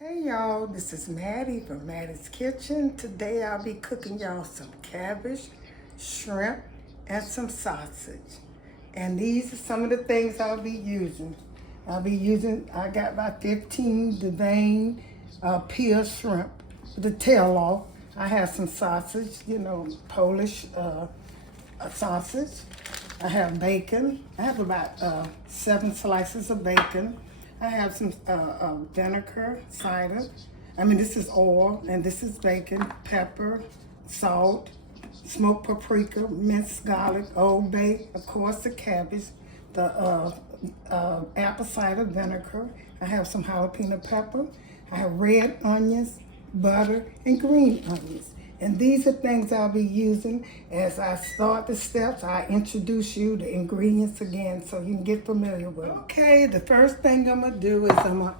Hey y'all, this is Mattie from Mattie's Kitchen. Today I'll be cooking y'all some cabbage, shrimp, and some sausage. And these are some of the things I'll be using. I got about 15 deveined peeled shrimp with the tail off. I have some sausage, Polish sausage. I have bacon. I have about 7 slices of bacon. I have some vinegar, cider. This is oil, and this is bacon, pepper, salt, smoked paprika, minced garlic, Old Bay, of course the cabbage, the apple cider vinegar. I have some jalapeno pepper. I have red onions, butter, and green onions. And these are things I'll be using. As I start the steps, I introduce you the ingredients again so you can get familiar with them. Okay, the first thing I'm gonna do is I'm gonna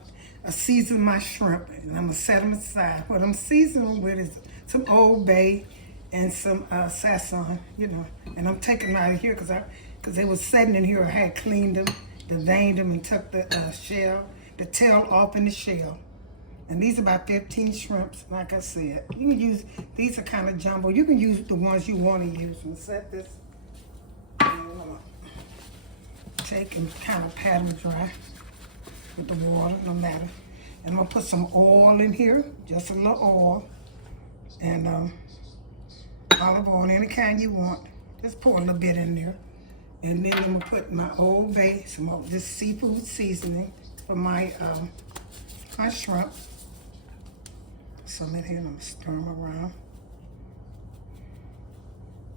season my shrimp, and I'm gonna set them aside. What I'm seasoning with is some Old Bay and some sazon, And I'm taking them out of here because they were sitting in here. I had cleaned them, deveined them, and took the the tail off in the shell. And these are about 15 shrimps, like I said. You can use, these are kind of jumbo. You can use the ones you want to use. And set this, take and kind of pat them dry with the water, no matter. And I'm gonna put some oil in here, just a little oil. And olive oil, any kind you want. Just pour a little bit in there. And then I'm gonna put my Old Bay, some of this seafood seasoning for my shrimp. Some in here, and I'm gonna stir them around.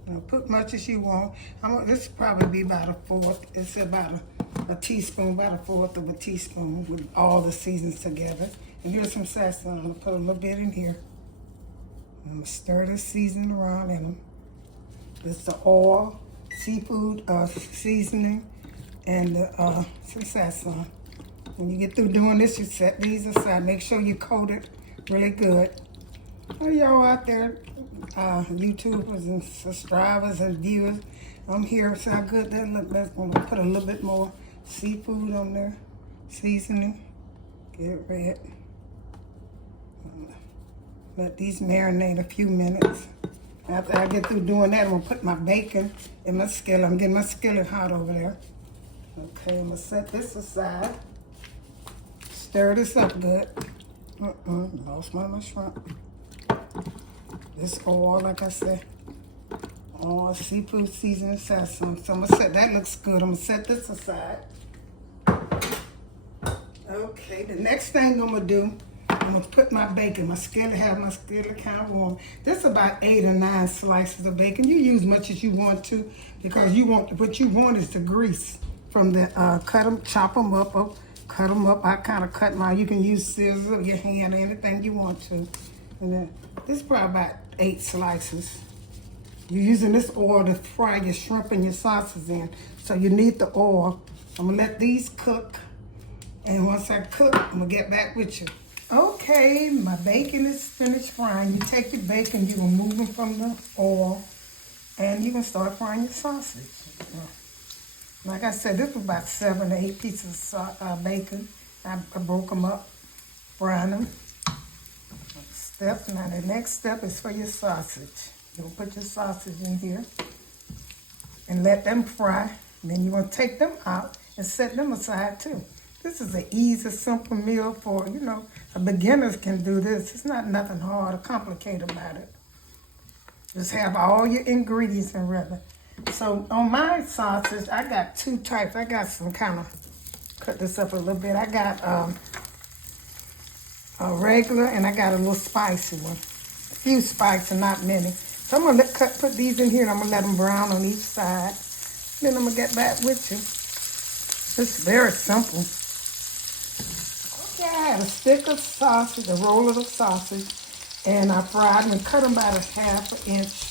Now put much as you want. This will probably be about a fourth. It's about a teaspoon, about a fourth of a teaspoon with all the seasons together. And here's some sazon. I'm gonna put a little bit in here. I'm gonna stir the seasoning around in them. This is the oil, seafood seasoning, and some sazon. When you get through doing this, you set these aside. Make sure you coat it really good. Oh, y'all out there, YouTubers and subscribers and viewers, I'm here. See how good that look? I'm gonna put a little bit more seafood on there, seasoning. Get it red. Let these marinate a few minutes. After I get through doing that, I'm gonna put my bacon in my skillet. I'm getting my skillet hot over there. Okay, I'm gonna set this aside. Stir this up good. Lost my shrimp. This oil, like I said, all seafood seasoning sazon. So I'm gonna set, that looks good. I'm gonna set this aside. Okay, the next thing I'm gonna do, I'm gonna put my bacon, my skillet, have my skillet kind of warm. This is about 8 or 9 slices of bacon. You use much as you want to, because what you want is the grease from the, chop them up, cut them up. I kind of cut mine. You can use scissors or your hand or anything you want to. And then this is probably about 8 slices. You're using this oil to fry your shrimp and your sauces in. So you need the oil. I'm gonna let these cook. And once I cook, I'm gonna get back with you. Okay, my bacon is finished frying. You take your bacon, you remove them from the oil, and you can start frying your sausage. Like I said, this was about 7 or 8 pieces of bacon. I broke them up, frying them. Now the next step is for your sausage. You'll put your sausage in here and let them fry. And then you're gonna take them out and set them aside too. This is an easy, simple meal for, a beginners can do this. It's not nothing hard or complicated about it. Just have all your ingredients in ready. So on my sausage, I got 2 types. I got some kind of, cut this up a little bit. I got a regular, and I got a little spicy one. A few spicy, not many. So I'm gonna put these in here, and I'm gonna let them brown on each side. Then I'm gonna get back with you. It's very simple. Okay, I had a stick of sausage, a roll of the sausage, and I fried them and cut them about a 1/2 inch.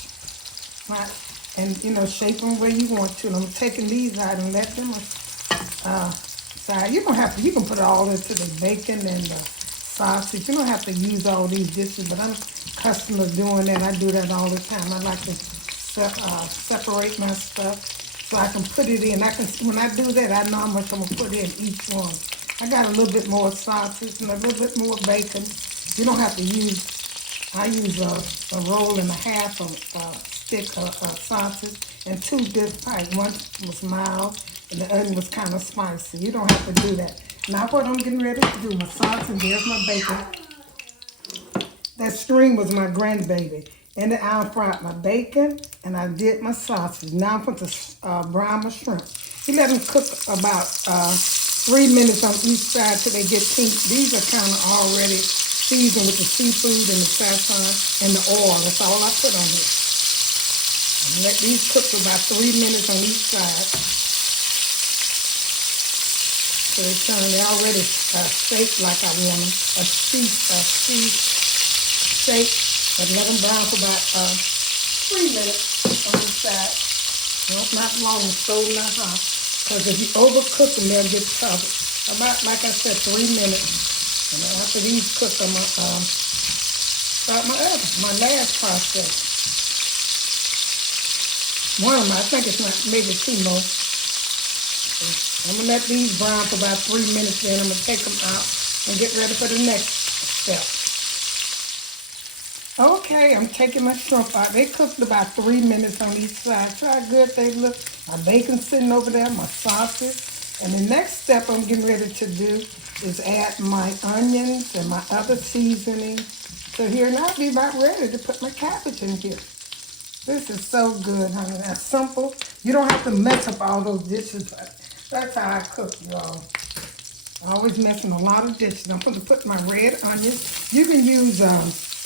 And shape them where you want to. And I'm taking these out and let them side. You can put it all into the bacon and the sausage. You don't have to use all these dishes, but I'm accustomed to doing that. I do that all the time. I like to separate my stuff so I can put it in. When I do that, I know how much I'm gonna put in each one. I got a little bit more sausage and a little bit more bacon. You don't have to use, I use a roll and a half of stick of sausage and 2 this type. One was mild and the other was kind of spicy. You don't have to do that. Now what I'm getting ready to do, my sausage, there's my bacon. That string was my grandbaby. And then I fried my bacon and I did my sausage. Now I'm going to brown my shrimp. You let them cook about 3 minutes on each side till they get pink. These are kind of already seasoned with the seafood and the sazon and the oil. That's all I put on here. And let these cook for about 3 minutes on each side. So they already shaped like I want them. A shape. But let them brown for about 3 minutes on each side. No, not long, so not hot. Because if you overcook them, they'll get tough. About, like I said, 3 minutes. And then after these cook, I'm going to start my last process. One of them, I think it's not, maybe 2 more. So I'm going to let these brown for about 3 minutes, then I'm going to take them out and get ready for the next step. Okay, I'm taking my shrimp out. They cooked about 3 minutes on each side. See how good they look? My bacon's sitting over there, my sausage. And the next step I'm getting ready to do is add my onions and my other seasoning to here. And I'll be about ready to put my cabbage in here. This is so good, honey. That's simple. You don't have to mess up all those dishes, but that's how I cook, y'all. I always messing a lot of dishes. I'm going to put my red onions. You can use...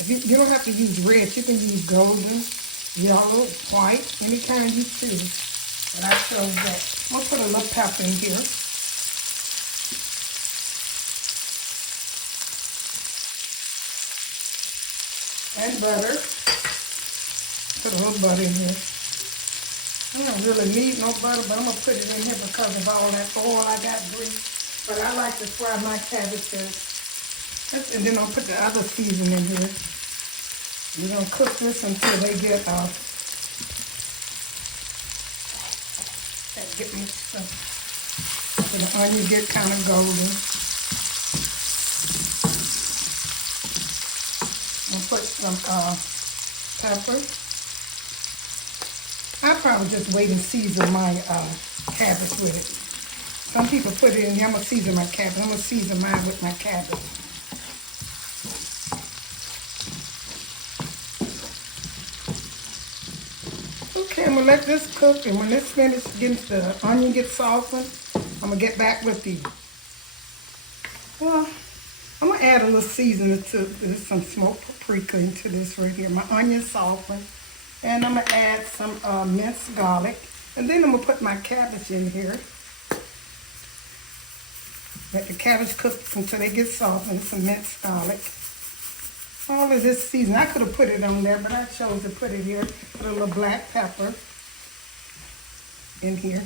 you don't have to use red. You can use golden, yellow, white, any kind you choose. But I chose that. I'm going to put a little pepper in here. And butter. Put a little butter in here. I don't really need no butter, but I'm going to put it in here because of all that oil I got grease. But I like to fry my cabbages. And then I'll put the other seasoning in here. We're going to cook this until they get mixed up. So the onions get kind of golden. I'll put some pepper. I'll probably just wait and season my cabbage with it. Some people put it in here. I'm going to season my cabbage. I'm going to season mine with my cabbage. Okay, I'm going to let this cook, and when this finishes, the onion gets softened, I'm going to get back with you. Well, I'm going to add a little seasoning to this, some smoked paprika into this right here. My onion softened, and I'm going to add some minced garlic, and then I'm going to put my cabbage in here. Let the cabbage cook until they get soft, and some minced garlic. All of this seasoning, I could have put it on there, but I chose to put it here. Put a little black pepper in here.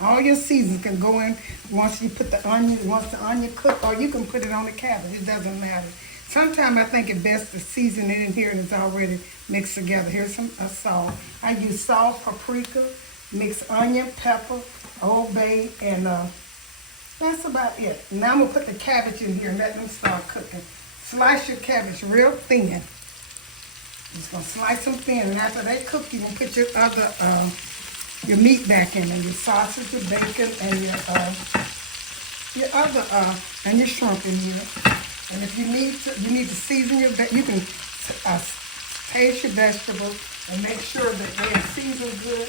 All your seasons can go in once you put the onion, once the onion cook, or you can put it on the cabbage. It doesn't matter. Sometimes I think it's best to season it in here and it's already mixed together. Here's some salt. I use salt, paprika, mixed onion, pepper, Old Bay, and that's about it. Now I'm going to put the cabbage in here and let them start cooking. Slice your cabbage real thin. Just going to slice them thin, and after they cook, you can put your other, your meat back in there, your sausage, your bacon, and your other, and your shrimp in here. And if you need to season your, you can taste your vegetables and make sure that they are seasoned good.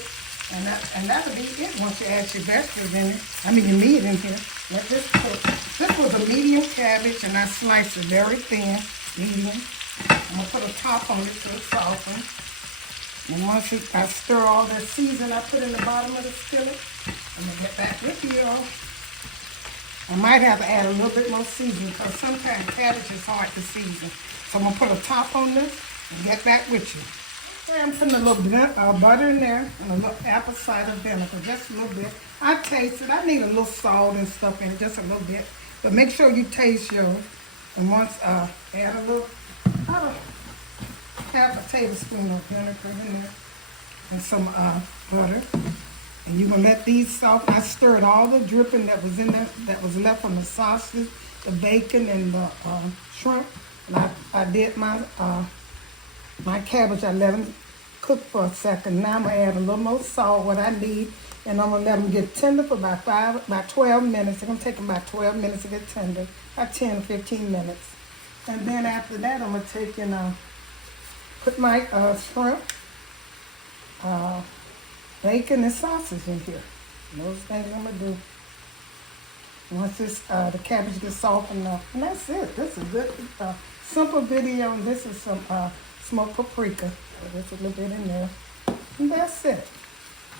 And that'll be it once you add your vegetables in it. I mean your meat in here. Let this cook. This was a medium cabbage, and I sliced it very thin, medium. I'm going to put a top on it so it's softened. And once I stir all that season I put in the bottom of the skillet, I'm going to get back with you all. I might have to add a little bit more seasoning because sometimes cabbage is hard to season. So I'm going to put a top on this and get back with you. Okay, I'm putting a little butter in there and a little apple cider vinegar, just a little bit. I taste it. I need a little salt and stuff in it, just a little bit. But make sure you taste yours. And once add a little, half a tablespoon of vinegar in there and some butter. And you're gonna let these soften. I stirred all the dripping that was in there, that was left from the sausage, the bacon, and the shrimp. And I did my cabbage. I let them cook for a second. Now I'm gonna add a little more salt, what I need, and I'm gonna let them get tender for about 12 minutes. It's gonna take them about 12 minutes to get tender, about 10 or 15 minutes. And then after that, I'm gonna take and put my shrimp, bacon, and sausage in here. And those things I'm gonna do. Once this the cabbage gets soft enough, and that's it. This is a good simple video, and this is some smoked paprika. So there's a little bit in there, and that's it.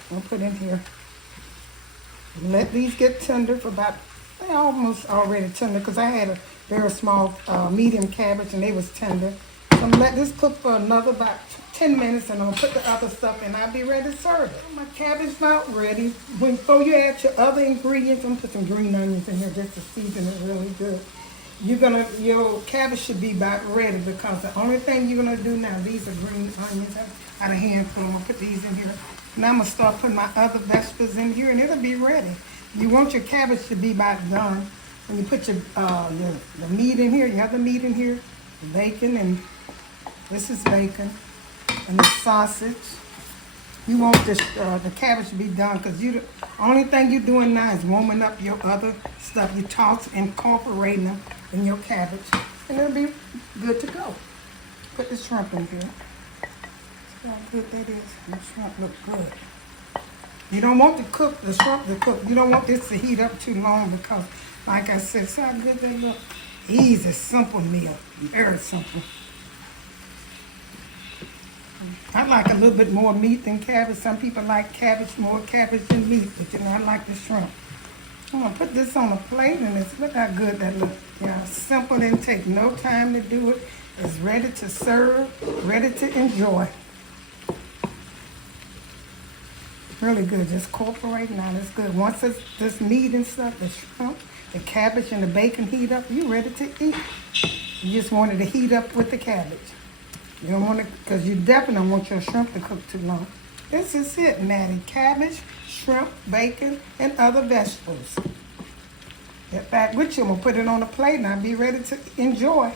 I'm gonna put in here. Let these get tender for about, they're almost already tender because I had a very small medium cabbage and they was tender. So I'm gonna let this cook for another about 10 minutes, and I'm gonna put the other stuff in. I'll be ready to serve it. My cabbage not ready. Before you add your other ingredients, I'm gonna put some green onions in here just to season it really good. Your cabbage should be about ready, because the only thing you're gonna do now, these are green onions. I had a handful. I'm gonna put these in here. Now I'm gonna start putting my other vegetables in here, and it'll be ready. You want your cabbage to be about done. When you put the meat in here, you have the meat in here, the bacon, and this is bacon, and the sausage. You want this the cabbage to be done, because the only thing you're doing now is warming up your other stuff. You toss, incorporating them in your cabbage, and it'll be good to go. Put the shrimp in here. See how good that is? The shrimp look good. You don't want the shrimp to cook. You don't want this to heat up too long, because, like I said, see how good they look? Easy, simple meal. Very simple. I like a little bit more meat than cabbage. Some people like more cabbage than meat, but I like the shrimp. I'm gonna put this on a plate, and look how good that looks. Yeah, simple, didn't take no time to do it. It's ready to serve, ready to enjoy. Really good, just incorporate now, that's good. Once this meat and stuff, the shrimp, the cabbage, and the bacon heat up, you're ready to eat. You just want it to heat up with the cabbage. You don't want it, because you definitely don't want your shrimp to cook too long. This is it, Mattie. Cabbage, shrimp, bacon, and other vegetables. Get back with you. I'm going to put it on a plate, and I'll be ready to enjoy.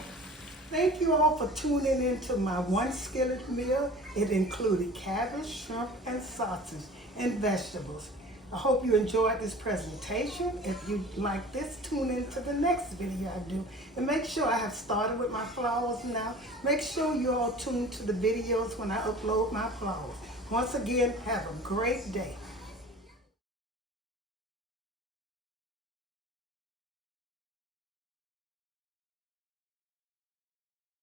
Thank you all for tuning into my one-skillet meal. It included cabbage, shrimp, and sausage, and vegetables. I hope you enjoyed this presentation. If you like this, tune in to the next video I do. And make sure I have started with my flowers now. Make sure you all tune to the videos when I upload my flowers. Once again, have a great day.